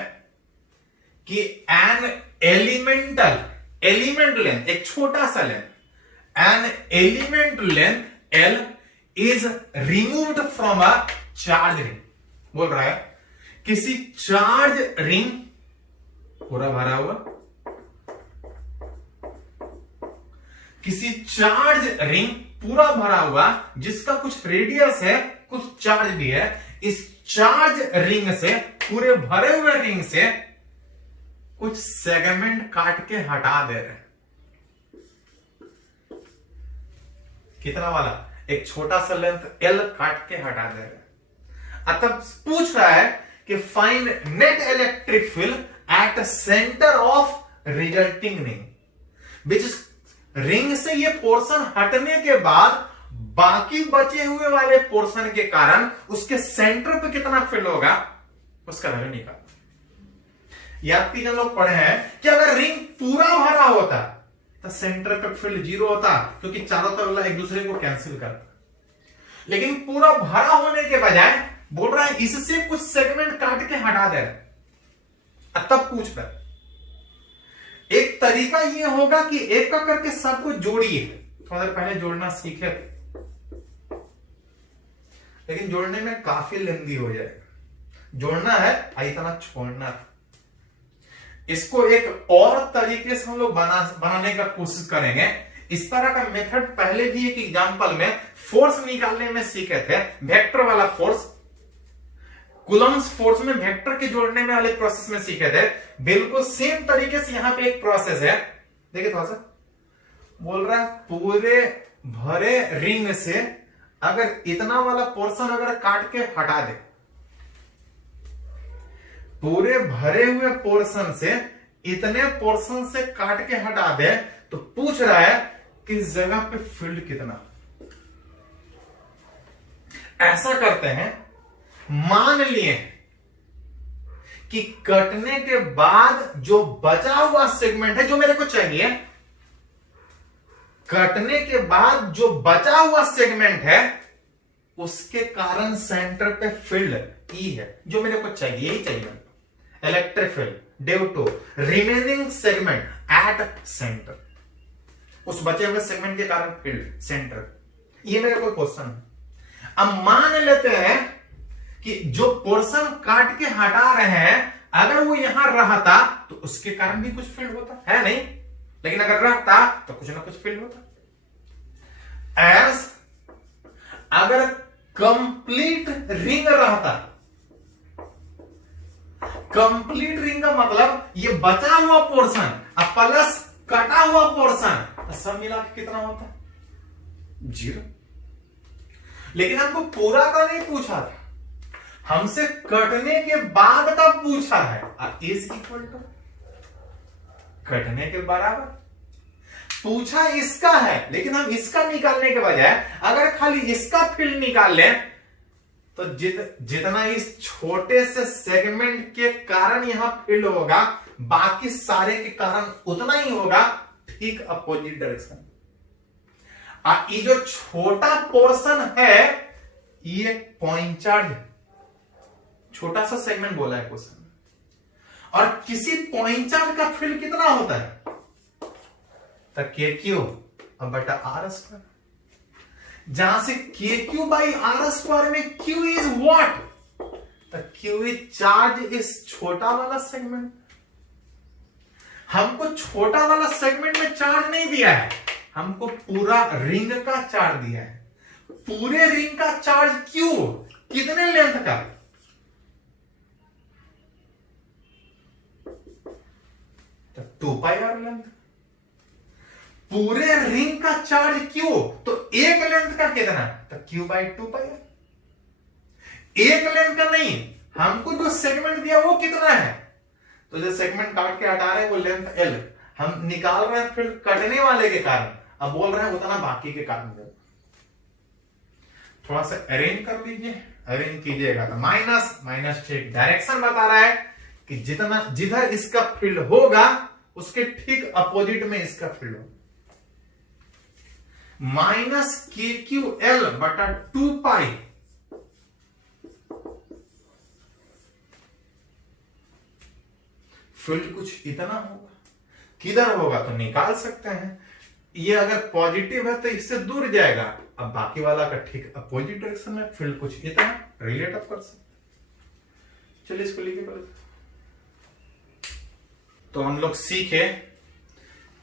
कि एन एलिमेंट लेंथ, एक छोटा सा length, an element length L is removed from a charge ring. बोल रहा है किसी चार्ज रिंग पूरा भरा हुआ, किसी चार्ज रिंग पूरा भरा हुआ जिसका कुछ रेडियस है, कुछ चार्ज भी है, इस चार्ज रिंग से, पूरे भरे हुए रिंग से कुछ सेगमेंट काट के हटा दे रहे हैं। कितना वाला? एक छोटा सा लेंथ एल काट के हटा दे रहे हैं। तब पूछ रहा है कि find net electric field at centre of resulting ring, which is ring से ये पोर्शन हटने के बाद बाकी बचे हुए वाले पोर्शन के कारण उसके सेंटर पे कितना फील्ड होगा उसका वैल्यू निकाल। याद कीजिए, लोग पढ़े हैं कि अगर रिंग पूरा भरा होता तो सेंटर पे फील्ड 0 होता, क्योंकि चारों तरफ एक दूसरे को कैंसिल करता। लेकिन पूरा भरा होने के बजाय बोल रहा है इससे कुछ सेगमेंट काट के हटा दे रहे। तब पूछ रहा है, एक तरीका यह होगा कि एक का करके सबको जोड़िए। थोड़ा देर पहले जोड़ना सीखे थे, लेकिन जोड़ने में काफी लेंदी हो जाएगा। जोड़ना है इतना छोड़ना है। इसको एक और तरीके से हम लोग बनाने का कोशिश करेंगे। इस तरह का मेथड पहले भी एक एग्जांपल में फोर्स निकालने में सीखे थे, वेक्टर वाला फोर्स, कूलम्ब्स फोर्स में वेक्टर के जोड़ने में वाले प्रोसेस में सीखे थे। बिल्कुल सेम तरीके से यहां पे एक प्रोसेस है, देखिए थोड़ा सा। बोल रहा है पूरे भरे रिंग से अगर इतना वाला पोर्शन अगर काट के हटा दे, पूरे भरे हुए पोर्शन से इतने पोर्शन से काट के हटा दे, तो पूछ रहा है कि इस जगह पे फील्ड कितना। ऐसा करते हैं, मान लिए कि कटने के बाद जो बचा हुआ सेगमेंट है, जो मेरे को चाहिए, कटने के बाद जो बचा हुआ सेगमेंट है उसके कारण सेंटर पे फील्ड ई है, जो मेरे को चाहिए, यही चाहिए electric field due to remaining segment at centre. उस बचे हुए सेगमेंट के कारण फील्ड सेंटर, ये मेरे को क्वेश्चन है। अब मान लेते हैं कि जो पोर्शन काट के हटा रहे हैं अगर वो यहां रहता तो उसके कारण भी कुछ फील्ड होता है नहीं, लेकिन अगर रहता तो कुछ ना कुछ फील्ड होता। एज अगर कंप्लीट रिंग रहता, कंप्लीट रिंग का मतलब ये बचा हुआ पोर्शन अब प्लस कटा हुआ पोर्शन, सब मिला के कितना होता? 0। लेकिन हमको पूरा का नहीं पूछा था, हमसे कटने के बाद का पूछा है। इज इक्वल टू कटने के बराबर पूछा इसका है, लेकिन हम इसका निकालने के बजाय अगर खाली इसका फील्ड निकाल लें तो जितना इस छोटे से सेगमेंट के कारण यहां फील्ड होगा बाकी सारे के कारण उतना ही होगा, ठीक अपोजिट डायरेक्शन। ये जो छोटा पोर्शन है ये पॉइंट चार्ज है, छोटा सा सेगमेंट बोला है क्वेश्चन में, और किसी पॉइंट चार्ज का फील्ड कितना होता है, तो के क्यू अब बटा आर स्क्वायर, जहां से के क्यू बाई आर स्क्वायर में क्यू इज व्हाट, तो क्यू इज चार्ज इस छोटा वाला सेगमेंट। हमको छोटा वाला सेगमेंट में चार्ज नहीं दिया है, हमको पूरा रिंग का चार्ज दिया है। पूरे रिंग का चार्ज क्यू कितने लेंथ का, तो 2 पाई आर लेंथ। पूरे रिंग का चार्ज क्यू, तो एक लेंथ का कितना, तो क्यू बाई 2 पाई आर। एक लेंथ का नहीं, हमको जो सेगमेंट दिया वो कितना है, तो जो सेगमेंट काट के हटा रहे हैं वो लेंथ एल, हम निकाल रहे हैं फिर कटने वाले के कारण, अब बोल रहे हैं उतना बाकी के कारण। थोड़ा सा अरेंज कर लीजिए, अरेंज कीजिएगा तो माइनस माइनस ठीक डायरेक्शन बता रहा है कि जितना जिधर इसका फील्ड होगा उसके ठीक अपोजिट में इसका फील्ड होगा। माइनस के क्यू एल बटा 2 पाई, फील्ड कुछ इतना होगा, किधर होगा तो निकाल सकते हैं। ये अगर पॉजिटिव है तो इससे दूर जाएगा, अब बाकी वाला का ठीक अपोजिट डायरेक्शन में फील्ड कुछ इतना रिलेट अप कर सकते। चलिए इसको लिखिए पहले। तो हम लोग सीखे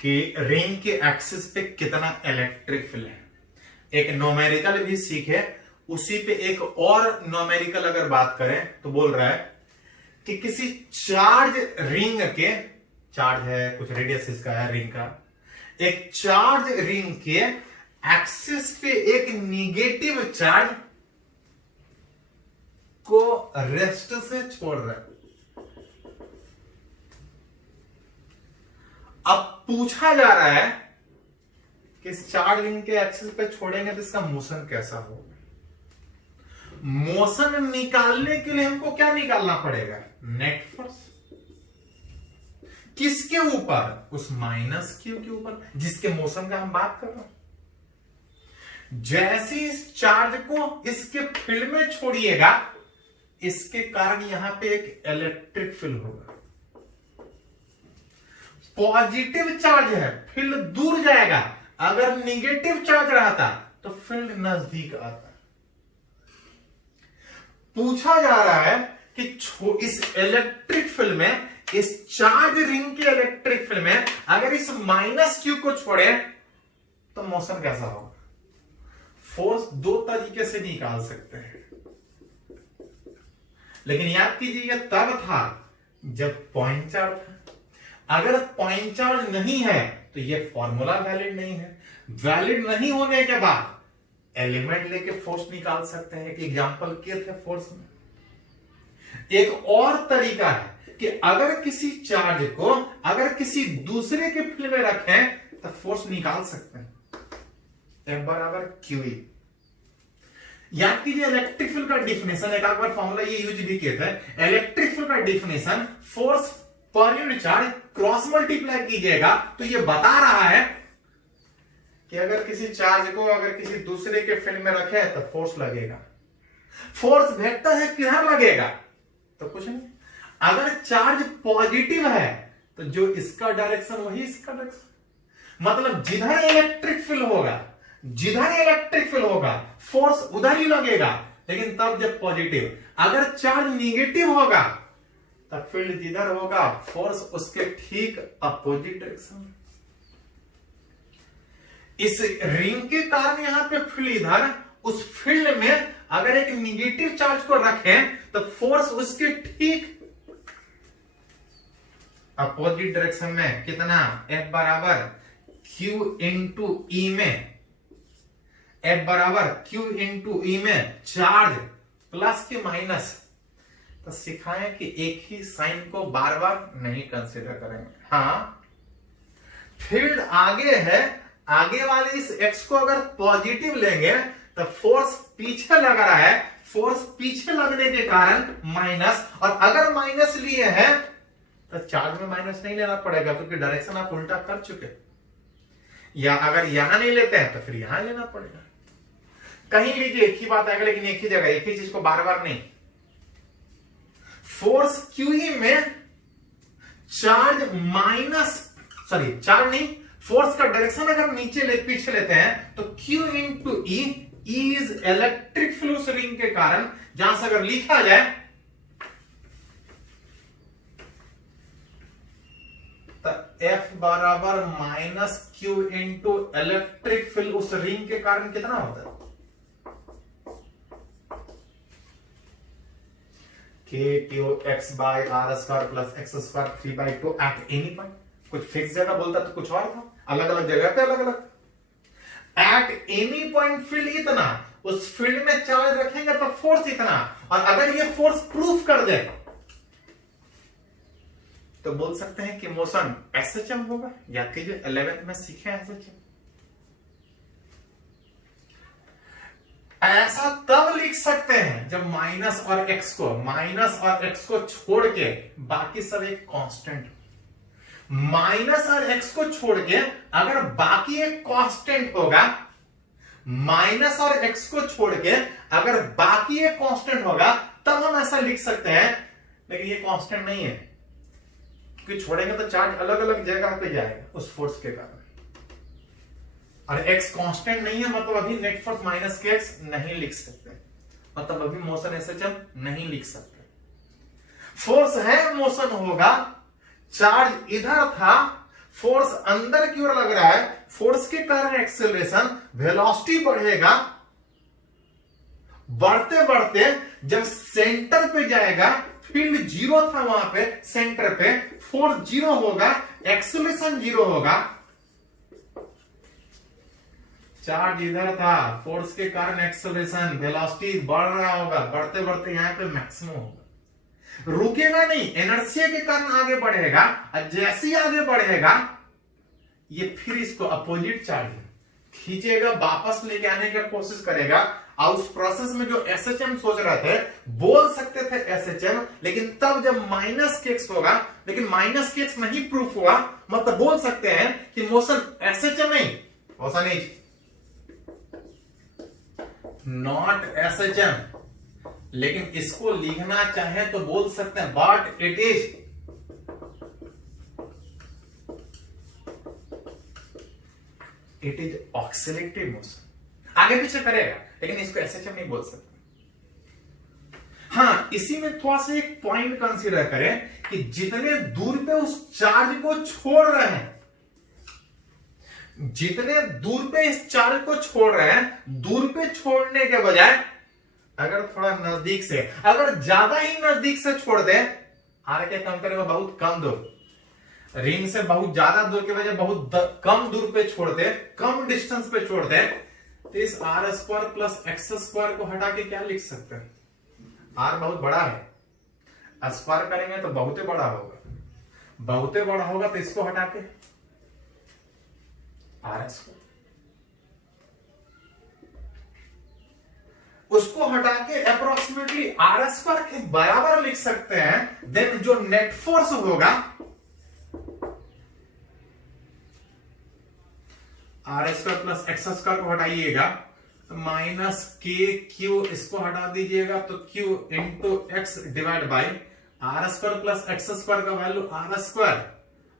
कि रिंग के एक्सिस पे कितना इलेक्ट्रिक फील्ड है, एक न्यूमेरिकल भी सीखे, उसी पे एक और न्यूमेरिकल अगर बात करें तो बोल रहा है कि किसी चार्ज रिंग के, चार्ज है कुछ रेडियस इसका है रिंग का, एक चार्ज रिंग के एक्सिस पे एक निगेटिव चार्ज को रेस्ट से छोड़ रहा है। अब पूछा जा रहा है कि इस चार्ज रिंग के एक्सिस पे छोड़ेंगे तो इसका मोशन कैसा होगा। मोशन निकालने के लिए हमको क्या निकालना पड़ेगा, नेट फोर्स। किसके ऊपर, उस माइनस क्यू के ऊपर जिसके मोशन का हम बात कर रहे हैं। जैसे इस चार्ज को इसके फील्ड में छोड़िएगा, इसके कारण यहां पे एक इलेक्ट्रिक फील्ड होगा। पॉजिटिव चार्ज है, फील्ड दूर जाएगा, अगर निगेटिव चार्ज रहता तो फील्ड नजदीक आता। पूछा जा रहा है कि इस इलेक्ट्रिक फील्ड में, इस चार्ज रिंग के इलेक्ट्रिक फील्ड में अगर इस माइनस क्यू को छोड़े तो मोशन कैसा होगा। फोर्स दो तरीके से निकाल सकते हैं, लेकिन याद कीजिए यह तब था जब पॉइंट चार्ज था। अगर पॉइंट चार्ज नहीं है तो यह फॉर्मूला वैलिड नहीं है। वैलिड नहीं होने के बाद एलिमेंट लेके फोर्स निकाल सकते हैं। एक एग्जांपल किए थे फोर्स में। एक और तरीका है कि अगर किसी चार्ज को अगर किसी दूसरे के फील्ड में रखें तो फोर्स निकाल सकते हैं। F बराबर QE। याद कीजिए इलेक्ट्रिक फील्ड का डिफिनेशन, एक बार फॉर्मूला ये यूज भी किए थे। इलेक्ट्रिक फील्ड का definition, force per unit charge cross multiply कीजिएगा तो ये बता रहा है कि अगर किसी चार्ज को अगर किसी दूसरे के फील्ड में रखे तो फोर्स लगेगा। फोर्स वेक्टर है, किधर लगेगा तो कुछ नहीं। अगर चार्ज पॉजिटिव है तो जो इसका डायरेक्शन वही इसका डायरेक्शन, मतलब जिधर इलेक्ट्रिक फील्ड होगा, जिधर इलेक्ट्रिक फील्ड होगा फोर्स उधर ही लगेगा, लेकिन तब जब पॉजिटिव। अगर चार्ज निगेटिव होगा तब फील्ड जिधर होगा फोर्स उसके ठीक अपोजिट डायरेक्शन। इस रिंग के कारण यहां पे फील्ड इधर, उस फील्ड में अगर एक निगेटिव चार्ज को रखें तो फोर्स उसके ठीक अपोजिट डायरेक्शन में कितना, F बराबर Q इंटू ई में, F बराबर Q इंटू ई में चार्ज प्लस के माइनस। तो सिखाएं कि एक ही साइन को बार बार नहीं कंसीडर करेंगे। हाँ, फील्ड आगे है, आगे वाले इस x को अगर पॉजिटिव लेंगे तो फोर्स पीछे लग रहा है, फोर्स पीछे लगने के कारण माइनस, और अगर माइनस लिए हैं तो चार्ज में माइनस नहीं लेना पड़ेगा क्योंकि डायरेक्शन आप उल्टा कर चुके। या अगर यहां नहीं लेते हैं तो फिर यहां लेना पड़ेगा। कहीं लीजिए एक ही बात आएगा, लेकिन एक ही जगह एक ही चीज को बार बार नहीं। फोर्स QE में चार्ज चार्ज नहीं, फोर्स का डायरेक्शन अगर पीछे लेते हैं तो Q into E is electric flow ring के कारण, जहां से अगर लिखा जाए तो F बराबर minus Q into electric field उस रिंग के कारण कितना होता है? KQX by R square plus X square 3/2 at any point. कुछ फिक्स जगह बोलता तो कुछ और था, अलग अलग जगह पे अलग अलग। एट एनी पॉइंट फील्ड इतना, उस फील्ड में चार्ज रखेंगे तो फोर्स इतना, और अगर ये फोर्स प्रूफ कर दे तो बोल सकते हैं कि मोशन SHM होगा। याद कीजिए 11th में सीखे SHM। ऐसा तब लिख सकते हैं जब माइनस और एक्स को छोड़ के बाकी सब एक कांस्टेंट। माइनस और एक्स को छोड़ के अगर बाकी एक कांस्टेंट होगा, माइनस और एक्स को छोड़ के अगर बाकी एक कांस्टेंट होगा, तब हम ऐसा लिख सकते हैं। लेकिन ये कांस्टेंट नहीं है, क्योंकि छोड़ेंगे तो चार्ज अलग अलग जगह पे जाएगा उस फोर्स के कारण, और x कांस्टेंट नहीं है, मतलब अभी नेट फोर्स माइनस के एक्स नहीं लिख सकते, मतलब अभी मोशन SHM नहीं लिख सकते। फोर्स है, मोशन होगा, चार्ज इधर था, फोर्स अंदर की ओर लग रहा है, फोर्स के कारण एक्सेलरेशन, वेलोसिटी बढ़ेगा, बढ़ते बढ़ते जब सेंटर पे जाएगा, फील्ड जीरो था वहां पे सेंटर पे, फोर्स जीरो होगा, एक्सेलरेशन जीरो होगा। चार्ज इधर था, फोर्स के कारण एक्सेलरेशन, वेलोसिटी बढ़ रहा होगा, बढ़ते बढ़ते यहां पे मैक्सिमम होगा, रुकेगा नहीं, इनर्शिया के कारण आगे बढ़ेगा, और जैसे ही आगे बढ़ेगा ये फिर इसको अपोजिट चार्ज खींचेगा, वापस लेके आने की कोशिश करेगा। और उस प्रोसेस में जो SHM सोच रहे थे, बोल सकते थे SHM, लेकिन तब जब माइनस के एक्स होगा, लेकिन माइनस के एक्स नहीं प्रूफ हुआ, मतलब बोल सकते हैं कि मोशन SHM नहीं, मोशन इज नॉट SHM। लेकिन इसको लिखना चाहे तो बोल सकते हैं but it is oscillatory motion, आगे पीछे करेगा, लेकिन इसको SHM नहीं बोल सकते। हाँ, इसी में थोड़ा सा एक पॉइंट कंसीडर करें कि जितने दूर पे उस चार्ज को छोड़ रहे हैं, जितने दूर पे इस चार्ज को छोड़ रहे हैं, दूर पे छोड़ने के बजाय अगर थोड़ा नजदीक से, अगर ज्यादा ही नजदीक से छोड़ दे, आर के कंपेयर में बहुत कम दूर, रिंग से बहुत ज्यादा दूर के बजाय बहुत कम दूर पे छोड़ दे, कम डिस्टेंस पे छोड़ दे, तो इस R square plus X square को हटा के क्या लिख सकते हैं? R बहुत बड़ा है, स्क्वायर करेंगे तो बहुते बड़ा होगा, बहुते बड़ा होगा तो इसको हटा के R स्क्वायर, उसको हटा के अप्रोक्सीमेटली R स्क्वायर के बराबर लिख सकते हैं। देन जो नेट फोर्स होगा, R square plus X square को हटाइएगा तो माइनस के क्यू, इसको हटा दीजिएगा तो Q into x divide by R square plus X square का वैल्यू R स्क्वायर,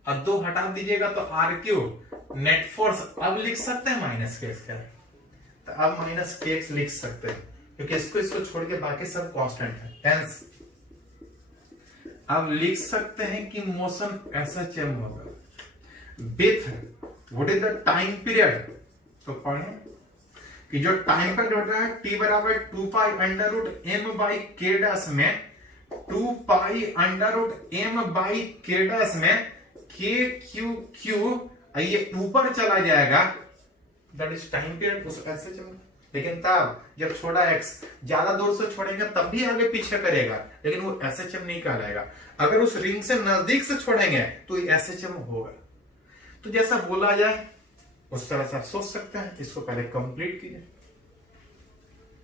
और 2 हटा दीजिएगा तो R क्यू। नेट फोर्स अब लिख सकते हैं माइनस के एक्स, तो अब माइनस के एक्स लिख सकते हैं, क्योंकि इसको छोड़ के बाकी सब कांस्टेंट है। हेंस अब लिख सकते हैं कि मोशन SHM होगा with what is the time period. तो पढ़ें कि जो टाइम पीरियड होता है t बराबर 2 pi under root m by k dash में, 2 pi under root m by k dash में k q q, ये ऊपर चला जाएगा, दैट इज टाइम पीरियड उस SHM। लेकिन तब जब छोड़ा x, ज्यादा दूर से छोड़ेंगे तब भी आगे पीछे करेगा, लेकिन वो SHM नहीं कहलाएगा। अगर उस रिंग से नजदीक से छोड़ेंगे तो ये SHM होगा। तो जैसा बोला जाए उस तरह से आप सोच सकते हैं। इसको पहले कंप्लीट कीजिए।